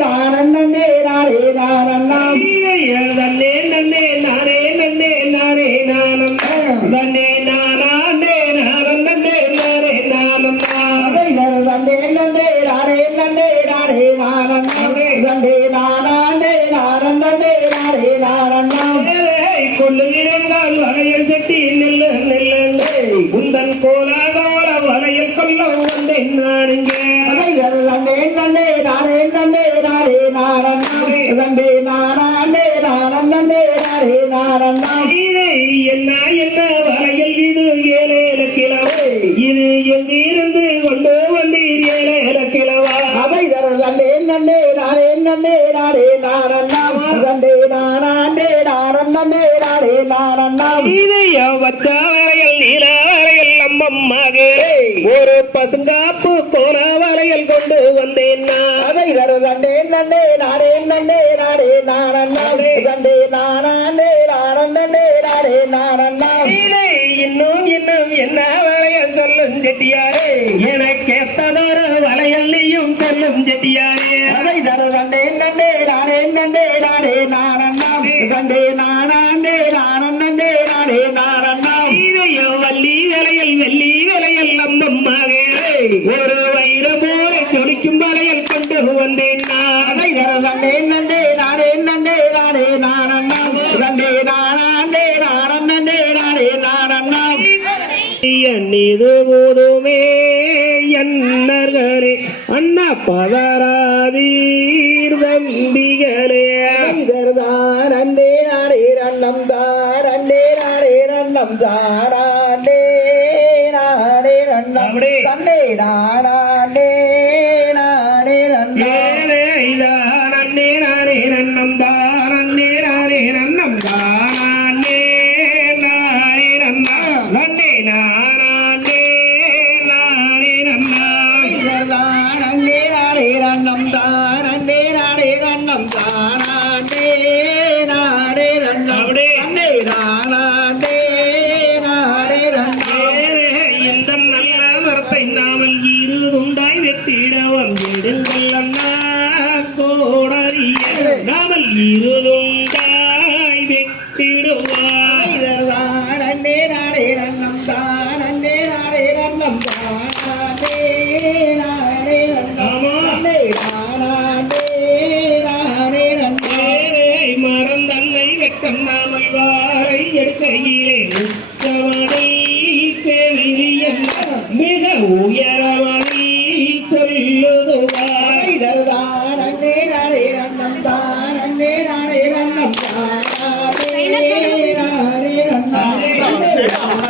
நானே நானே நானண்ணாம் நானே நானே என்ன என்ன நானே நண்டே நானே நானண்ணாம் சண்டே நானே நானே நானே நானண்ணாம் இதைய வச்ச வரையல் நீல வரையல் அம்மம்மாக ஒரு பசுங்காப்பு கோல வரையல் கொண்டு வந்தேன் அதை தர சண்டே நண்டே நானே நண்டே நானே நானண்ணாம் சண்டே நானே நானே நானே நானண்ணாம் இதை இன்னும் இன்னும் என்ன வரையல் சொல்லும் செட்டியாரே எனக்கு எத்தனொரு வளையல் நீயும் சொல்லும் செட்டியாரே. ஒரு வைர போல துடிக்கும் வளையல் கொண்டு வந்தேன் நான் நண்டே நண்டே நானே நண்டே நானே நானண்ணாம் சண்டே நானே நானே நானே நானண்ணாம் இது போதுமே என்னர்களே அண்ணா பதராதீர் தம்பிகளே இதர்தானே நாடே ரன்னம் தாடே நாடே அண்ணம் தாரா அப்படி. தண்டே நாடே ரன்னம் ஏழே இதானே நானே நன்னம் தானே நானே நன்னம் தானே நானே நன்னா நன்னே நானே நானே நன்னா இதர்தானே நாடே ரன்னம் தாடே நாடே ரன்னம் தாடாண்டே நாடே ரன்னம் அப்படி. தண்டே 一个。தானே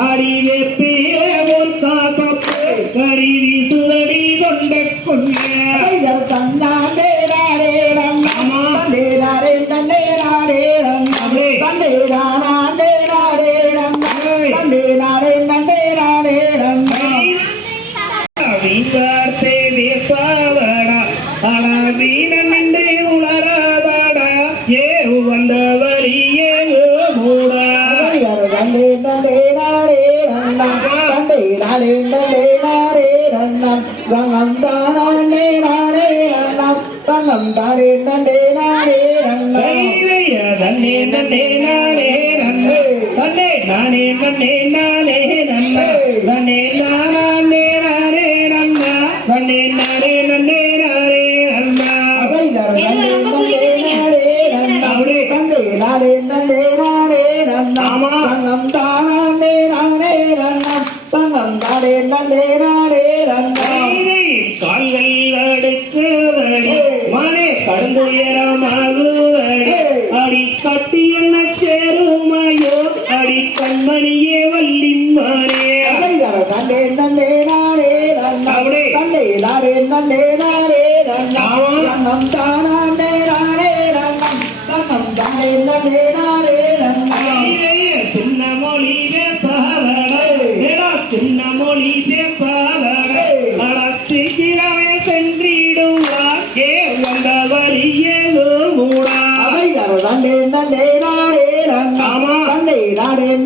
வந்தாரையா ஹரி வெப்பிய ஒரு காசப்பு கரி வீசுதடி கொண்ட கொள்ளையா வீணார்த்தே தானே நானே நன்னம் தன்னம் தானே நன்னே நானே தன்னே நன்னே நானே நன்ன தன்னே நானே நன்னே நானே நன்ன தன்னே நானே நானே நன்ன தன்னே நானே நன்னே நானே நன்ன நன்னே நன்னே நானே தன்னே நானே நன்னே நானே. தன்னம் தானே நானே நன்னம் தன்னம் தானே நன்னே நானே நன்னம் கால்கள்